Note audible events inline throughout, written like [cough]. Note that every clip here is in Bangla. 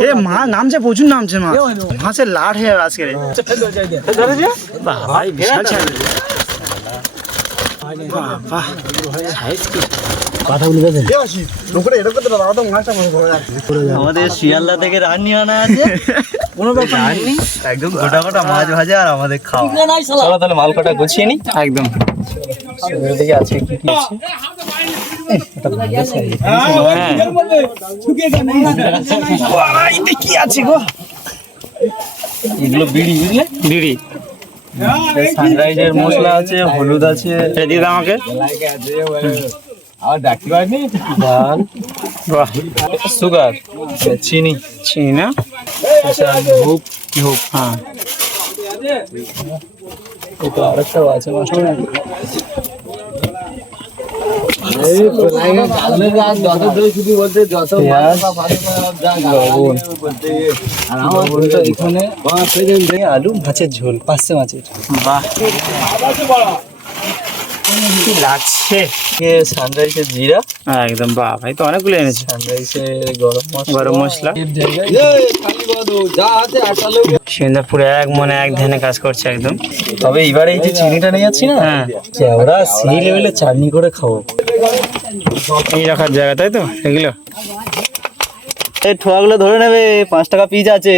এ মা নামছে প্রচুর নামছে মা। মাছের লাট হয়ে যাবে আজকে বিশাল সাইজ কি আমাদের শিয়ালদা থেকে রান্নি আনা আছে। [laughs] কোনো ব্যাপার নেই। একদম গোটা গোটা মাছ ভাজা আর আমাদের খাওয়া। তাহলে মাল কটা গুছিয়ে নি। একদম। আছে কি কি আছে? কি আছে গো এগুলো বিড়ি। বুঝলে দিদি সানরাইজের মশলা আছে হলুদ আছে। দিয়ে দাও আমাকে। ডাল বাহ। সুগার চিনি। চিনি না? ধূপ ধূপ হ্যাঁ। এটা আরেকটাও আছে মাস্টার আলু মাছের ঝোল পাঁচশো মাছের বাহ লাগছে? সানরাইসের জিরা একদম ভাই তো অনেকগুলো এনেছে। সানরাইসের গরম মশলা গরম মশলা। পুরো এক মনে এক ধ্যানে কাজ করছে একদম। তবে এবারে এই যে চিনিটা নিয়ে যাচ্ছি না হ্যাঁ। ওরা সেই লেভেলে চাটনি করে খাব। এই রাখার জায়গা তাই তো? এগুলো? এই ঠোয়াগুলো ধরে নেবে পাঁচ টাকা পিস আছে।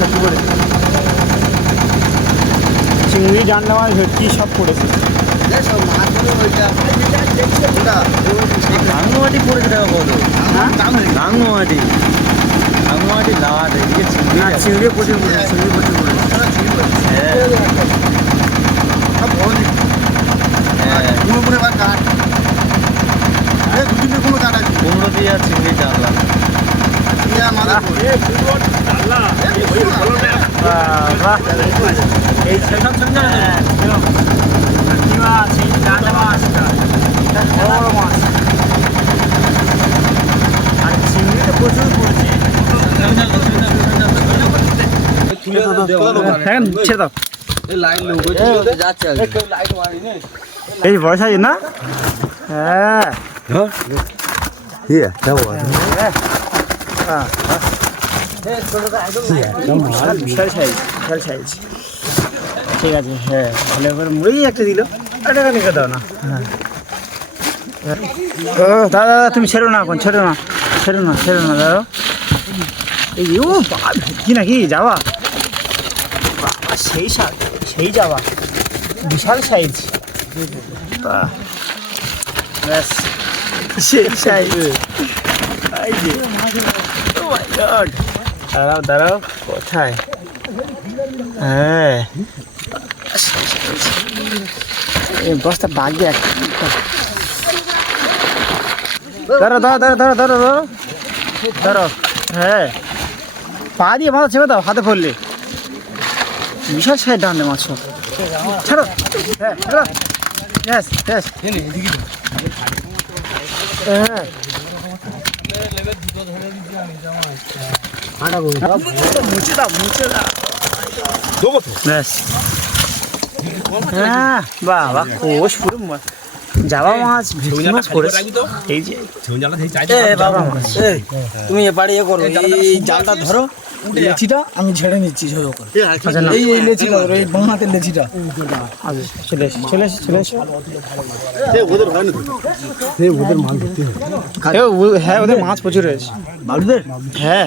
চিংড়ি ডান্ডা মাছ ভেটকি সব পড়েছে রাঙুমাটি পড়েছে টাকা কত। রাঙুমাটি লাট এদিকে চিংড়ি না চিংড়ি প্রচুর পড়েছে চিংড়ি প্রচুর পড়েছে। কুমড়ো দিয়ে আর চিংড়ি ডাললাম বাহ এই সেসব সঙ্গে ভেটকি মাছ এই ডান্ডা মাছ বড় বড় মাছ আর চিংড়ি তো প্রচুর পড়ছে হ্যাঁ ছেড়ে দাও এই বড় সাইজ না হ্যাঁ বিশাল সাইজ বিশাল সাইজ। ঠিক আছে হ্যাঁ ভালো করে মুড়েই একটা দিল। একটা নিকে দাও না। হ্যাঁ। ও দাদা দাদা, তুমি ছেড়ো না এখন, ছেড়ো না ছেড়ো না ছেড়ো না, দাদা। এই ও ভেটকি নাকি যাওয়া। সেই সেই যাওয়া। বিশাল সাইজ। ব্যাস, সেই সাইজ। ও মাই গড। দাঁড়াও দাঁড়াও, কোথায়? হ্যাঁ। বস্তা বাগে ধরো ধরো ধরো ধরো ধরো ধরো ধরো হ্যাঁ। পা দিয়ে মাথা ছেড়ে দাও, হাতে পড়লে বিশাল সাইড ডান্ডে মাছ। ছাড়ো। হ্যাঁ ছাড়ো ইয়েস ইয়েস হ্যাঁ মুছে দাও মুছে দাও ব্যাস। হ্যাঁ বাবা কোষ পুরো মা- মাছ ভেটকি মাছ পড়েছে এই যে বাবা মাছ। তুমি এবারে ইয়ে করো। এই জালটা ধরো। লেচিটা আমি ঝেড়ে নিচ্ছি সোজা করে। আচ্ছা এই এই লেচিটা ধরো এই বাঁ হাতের লেচিটা। আচ্ছা চলে এসে চলে এসে চলে এসে। এ, ও- হ্যাঁ ওদের মাছ প্রচুর রয়েছে। বাড়ুদের হ্যাঁ।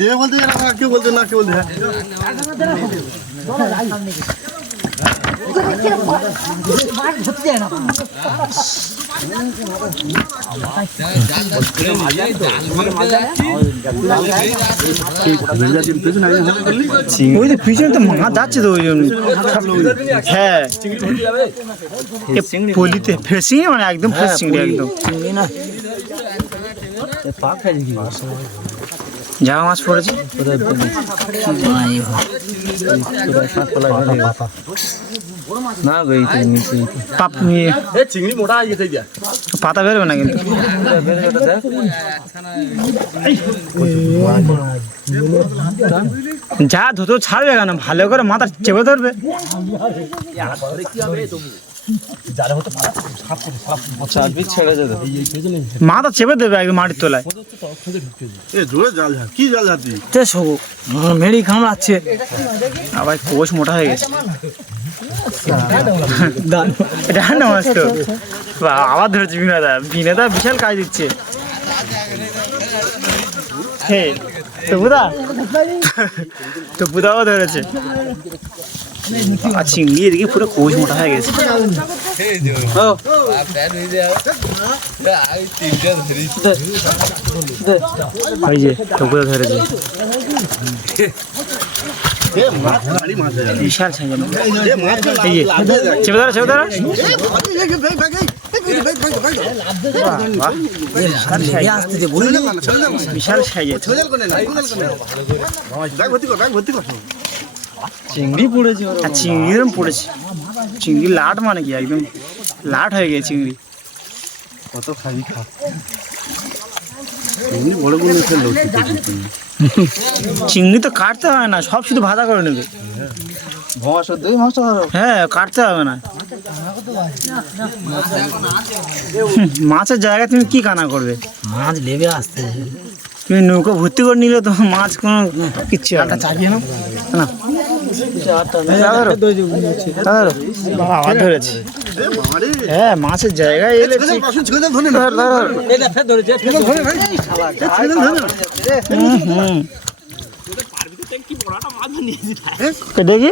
দেবে বলতে কেউ বলতে না কেউ বলতে ওই যে পিছনে তো মাছ যাচ্ছে তো ওই জন্য হ্যাঁ এ পলিতে ফ্রেশিং মানে একদম ফ্রেশ চিংড়ি যাওয়া মাছ পড়েছে? না গো এই নিচে পাপ নিয়ে চিংড়ি মোটা গেছে যা। পাতা বেরোবে না কিন্তু? যা ধুতো ছাড়বে কেন? ভালো করে মাথা চেপে ধরবে। ছেড়ে যেত মাথা চেপে দেবে একদম মাটির তলায়। এ জোরে জাল ঝাড় কি জাল ঝাড় দিই তে শোবো মেরি কামড়াচ্ছে। আবার কোষ মোটা হয়ে গেছে। আবার ধরেছে বিনাদা। বিনাদা বিশাল কাজ দিচ্ছে। হে তবুদা তবুদাও ধরেছে। আর চিংড়ি এদিকে পুরো কোষ মোটা হয়ে গেছে ওই যে ধরেছে হয়ে। বিশাল সাইজ এ মাছ তো এই যে চেপে ধরো চেপে ধরো বিশাল সাইজ চিংড়ি পড়েছে আর চিংড়ি এরকম পড়েছে। চিংড়ি লাট মানে কি? একদম লাট হয়ে গেছে চিংড়ি। কত খাবি খা। এমনি বড় বড় ফেলল চিংড়ি তো কাটতে হয় না সব শুধু ভাজা করে নেবে। হ্যাঁ কাটতে হবে না। মাছের জায়গায় তুমি কি কানা করবে? মাছ লেবে আসতে। তুমি নৌকো ভর্তি করে নিলে তো মাছ কোনো কিচ্ছু না। দাদা দাদা বাবা, ধরেছি। হ্যাঁ মাছের জায়গায় এলে। তো দেখি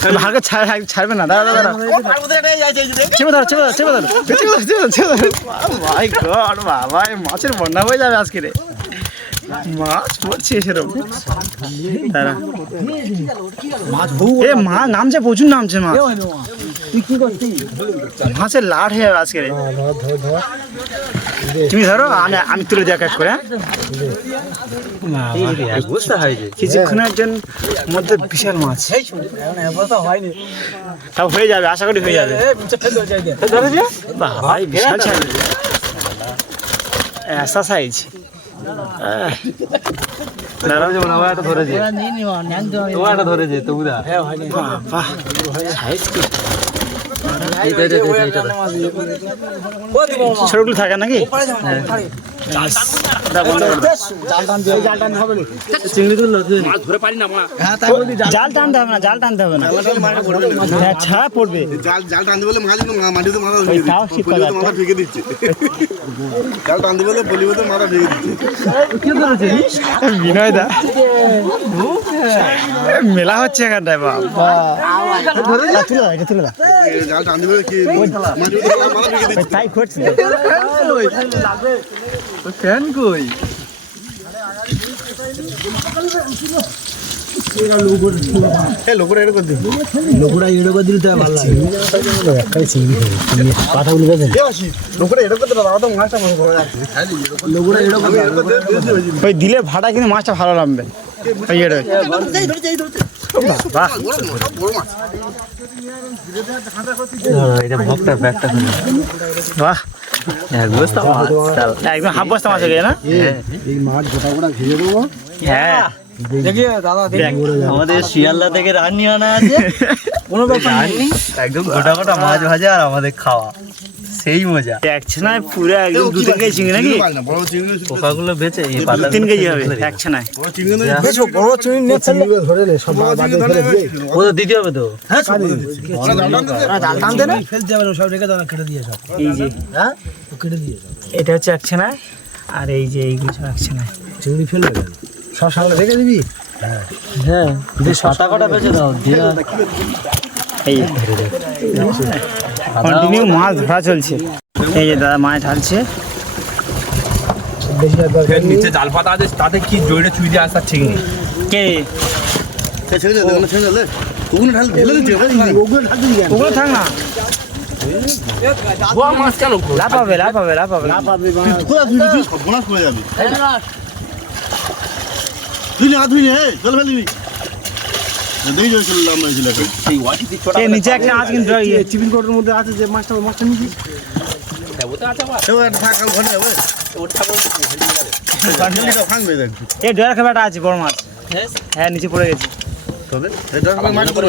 ছাড় ভাগে ছাড়বে না। দাঁড়া দাঁড়া চেপে ধরো চেপে ধরো চেপে ধরো চেপে ধরো, চেপে ধরো, চেপে ধরো। মাই গড বাবা মাছের বন্যা হয়ে যাবে আজকে রে। মাছ পড়ছে সেরকম। দাঁড়া। এ মা নামছে প্রচুর নামছে মাছ মাছের লাট হয়ে যাবে আজকে তুমি ধরো আমি তুলে দেখ কাজ করে হ্যাঁ? হয় কিছুক্ষণের জন্য মধ্যে বিশাল মাছ। তাও হয়ে যাবে আশা করি হয়ে যাবে। বিশাল সাইজ। এসা সাইজ আমার একটা ধরেছে তোমার একটা ধরেছে তবুদা বাহ ছোটগুলো থাকে নাকি? জাল টানতে হবে না জাল টানতে হবে না হ্যাঁ ছাড়া পড়বে জাল টানতে বলে মাটিতে তাও দিচ্ছে জাল টানতে দিচ্ছে মেলা হচ্ছে এখানটায় বাবা তাই তো ফ্যান কই? দিলে। ভাড়া কিন্তু মাছটা ভালো এটা। বাহ বড় মাছ সব বড় মাছ। এটা ভক্তার ব্যাগটা খুলে বাহ। এক বস্তা মাছ একদম হাফ বস্তা মাছ হয়ে না? এই মাছ গোটা গোটা খেয়ে দেবো। হ্যাঁ। আমাদের শিয়ালদা থেকে রান্নি আনা আছে। কোনো ব্যাপার নেই। একদম গোটা গোটা মাছ ভাজা আর আমাদের খাওয়া। সেই মজা। পুরো একদম দু তিন কেজি চিংড়ি নাকি পোকাগুলো বেঁচে এই পাতা তিন কেজি হবে বড় চিংড়ি বড় চিংড়ি নিয়ে ধরে নে সব ধরে ও তো দিতে হবে তো? টানতে দে। ফেলতে হবে না সব রেখে দাও কেটে দিয়ে সব এই যে। ও কেটে দিয়ে সব এটা হচ্ছে একছে না আর এই যে এইগুলো সব একছে না চিংড়ি ফেলবে সব সামনে রেখে দিবি? হ্যাঁ। পাতা কটা বেঁচে দাও দিয়ে। এই কন্টিনিউ মাছ ধরা চলছে। এই যে দাদা মাছ ঢালছে। নিচে জাল পাতা আছে তাতে কি জড়িয়ে চুই দিয়ে আসা ঠিক নেই। কে? ওগুলো থাক না। মাছ কেন লাফাবে লাফাবে লাফাবে পাবে তুই না নে ফেলবি নিচে একটা মাছ কিন্তু ইয়ে টিফিন কোটের মধ্যে আছে যে মাছটা মাছটা আছে দেখ এই ডয়ার খাবারটা আছে বড় মাছ হ্যাঁ নিচে পড়ে গেছে তবে মাছ করে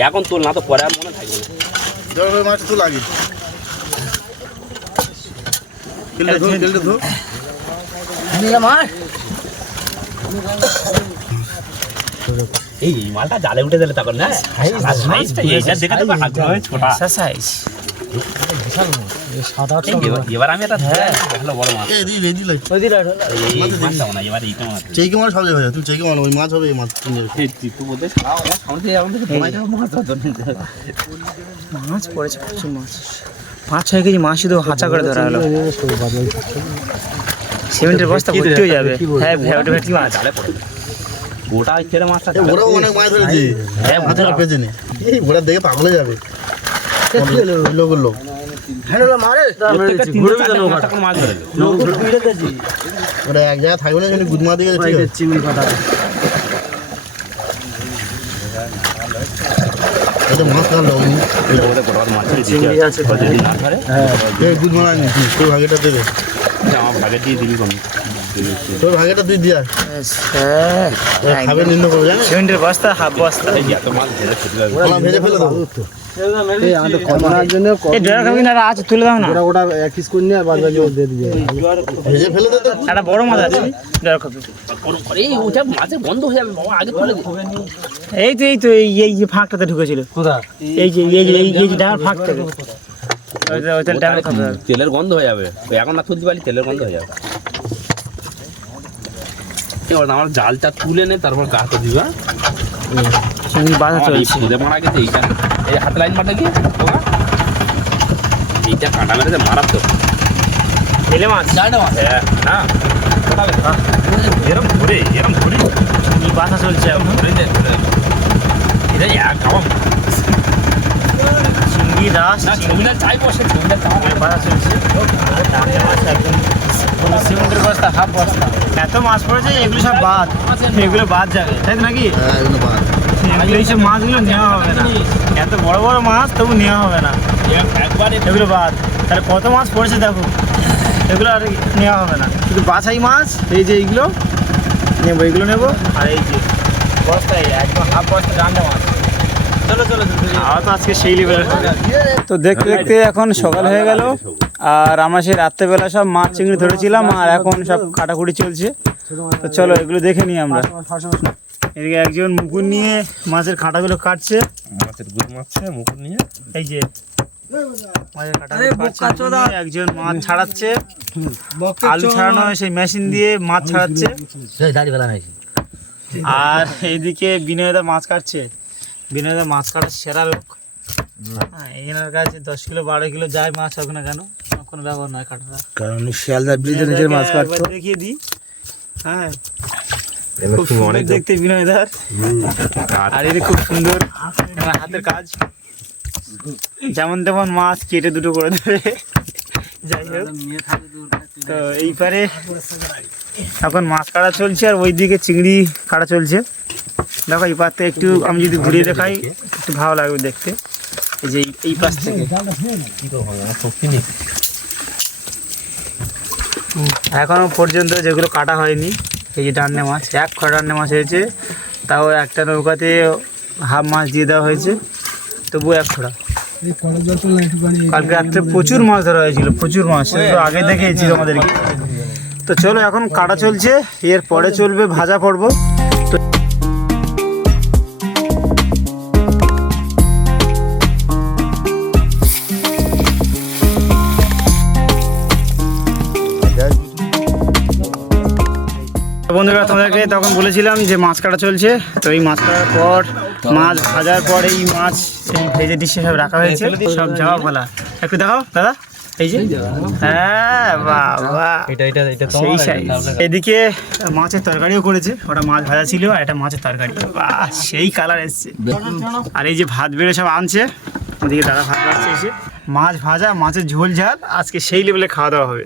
এখন তোল না তো পরে আর মনে থাকবে না মাছ তো লাগে ধো এই এই মালটা জালে উঠে দিলে তখন না এইটা দেখে তো আগ্রহ ছোটা। সাইজ এবার- এবার আমি এটা হ্যাঁ। ভালো বড় মাছ। সব জায়গায় চেকে ওই হবে এই পড়েছে প্রচুর পাঁচ ছয় কেজি মাছ শুধু হাঁচা করে ধরা হলো। সিমেন্টের বস্তা ভর্তি হয়ে যাবে। হ্যাঁ ভেটে ভেটকি মাছ? গোটা ছেড়ে মাছটা এ, ওরাও অনেক মাছ ধরেছে। হ্যাঁ মাছের পেয়েছে নে। ওরা দেখে পাগল হয়ে যাবে। ওরা এক জায়গায় থাকবে না কিন্তু গুদমা দিকে ঠিক চিংড়ি কাটা এটা মাছ ধরলো ওদের গোটা মাছ ছেড়ে দিয়েছে। যদি না ধরে? এই গুদমা নি তোর ভাগেটা দেবে আমার ভাগে দিয়ে দিবি কোন। তোর ভাগেটা তুই দিয়া। হ্যাঁ খাবে নিম্ন করবে জানিস? সিমেন্টের বস্তা হাফ বস্তা। ভেজে ফেলে দেবো এই আমাদের কমানোর জন্য এই ডয়ার খাবি না আছে তুলে দাও এই বন্ধ হয়ে যাবে বাবা আগে তুলে দে। এই তো এই তো এই এই যে ফাঁকটাতে ঢুকেছিল। এই যে এই যে ডাঙার তেলের গন্ধ হয়ে যাবে। এখন না তুলতে পারলি তেলের গন্ধ হয়ে যাবে। এবার আমার জালটা তুলে নে তারপর গাতে দিবা বাঁধা চলছে। মারা গেছে এইটা এই হাতে লাইন মারটা কি? এইটা কাটা মেরেছে মারাত্মক এলে মাছ? হ্যাঁ। এরম ধরে এরম ধরে চিংড়ি বাঁধা চলছে এখন? এটা এক খাওয়া। চিংড়ি রাস ছবিটা চাই বসে ছবিটা চাই। বাঁধা চলছে। একদম সিমেন্টের বস্তা হাফ বস্তা। এত মাছ পড়েছে এগুলো সব বাদ। এগুলো বাদ যাবে। তাই তো নাকি? হ্যাঁ এগুলো বাদ। এগুলো এইসব মাছগুলো নেওয়া হবে না। এত বড় বড় মাছ তবু নেওয়া হবে না। এগুলো বাদ। তাহলে কত মাছ পড়েছে দেখো? এগুলো আর নেওয়া হবে না। শুধু বাছাই মাছ এই যে এইগুলো। নেব এইগুলো নেব। আর এই যে বস্তায় একদম হাফ বস্তা ডান্ডা মাছ। আজকে সেই লেভেলের তো দেখতে দেখতে এখন সকাল হয়ে গেল। আর আমরা সেই রাত্রেবেলা সব মাছ চিংড়ি ধরেছিলাম আর এখন সব কাটাকুটি চলছে। তো চলো এগুলো দেখে নিই আমরা। এদিকে একজন মুকুর নিয়ে মাছের কাঁটাগুলো কাটছে। মাছের মারছে মুকুট নিয়ে। এই যে কাটছে একজন মাছ ছাড়াচ্ছে। আলু ছাড়ানো হয় সেই মেশিন দিয়ে মাছ ছাড়াচ্ছে। আর এইদিকে বিনয়দা মাছ কাটছে। বিনয়দা মাছ কাটার সেরা লোক। হ্যাঁ এনার কাছে দশ কিলো বারো কিলো যায় মাছ হোক না কেন কোনো ব্যাপার নয় কাটাটা। কারণ শিয়ালদা ব্রিজের নিচে মাছ একবার দেখিয়ে দিই। হ্যাঁ। খুব সুন্দর দেখতে বিনয়দার আর এটা খুব সুন্দর। হাতের কাজ। যেমন তেমন মাছ কেটে দুটো করে দেবে। যাই হোক। তো এই পারে এখন মাছ কাটা চলছে আর ওইদিকে চিংড়ি কাটা চলছে। দেখো, এই পার থেকে একটু আমি যদি ঘুরিয়ে দেখাই, একটু ভালো লাগবে দেখতে। এই যে এই- পাশ থেকে। এখনও পর্যন্ত যেগুলো কাটা হয়নি, এই যে ডান্নে মাছ, এক খড় ডান্নে মাছ হয়েছে, তাও একটা নৌকাতে হাফ মাছ দিয়ে দেওয়া হয়েছে, তবুও এক খোড়া। কালকে রাত্রে প্রচুর মাছ ধরা হয়েছিল, প্রচুর মাছ আগে দেখেছি আমাদেরকে। তো চলো, এখন কাটা চলছে, এর পরে চলবে ভাজা পড়ব বন্ধুরা তোমাদেরকে তখন বলেছিলাম যে মাছ কাটা চলছে তো এই মাছ কাটার পর মাছ ভাজার পর এই মাছ এই ভেজে ডিশে সব রাখা হয়েছে সব যাওয়া বলা। একটু দেখাও দাদা এই যে। হ্যাঁ বাবা। এটা এটা এটা সেই সাইজ এদিকে মাছের তরকারিও করেছে ওটা মাছ ভাজা ছিল আর এটা মাছের তরকারি। বাহ সেই কালার এসছে। আর এই যে ভাত বেড়ে সব আনছে ওদিকে দাদা ভাত রাখছে এসে। মাছ ভাজা মাছের ঝোল ঝাল আজকে সেই লেভেলে খাওয়া দাওয়া হবে।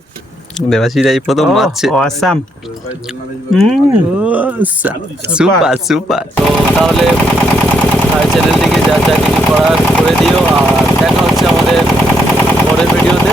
দেবাশিস এই প্রথম মারছে অসাম সুপার সুপার তো তাহলে চ্যানেলটিকে যা যা কিছু করার করে দিও আর দেখা হচ্ছে আমাদের পরের ভিডিওতে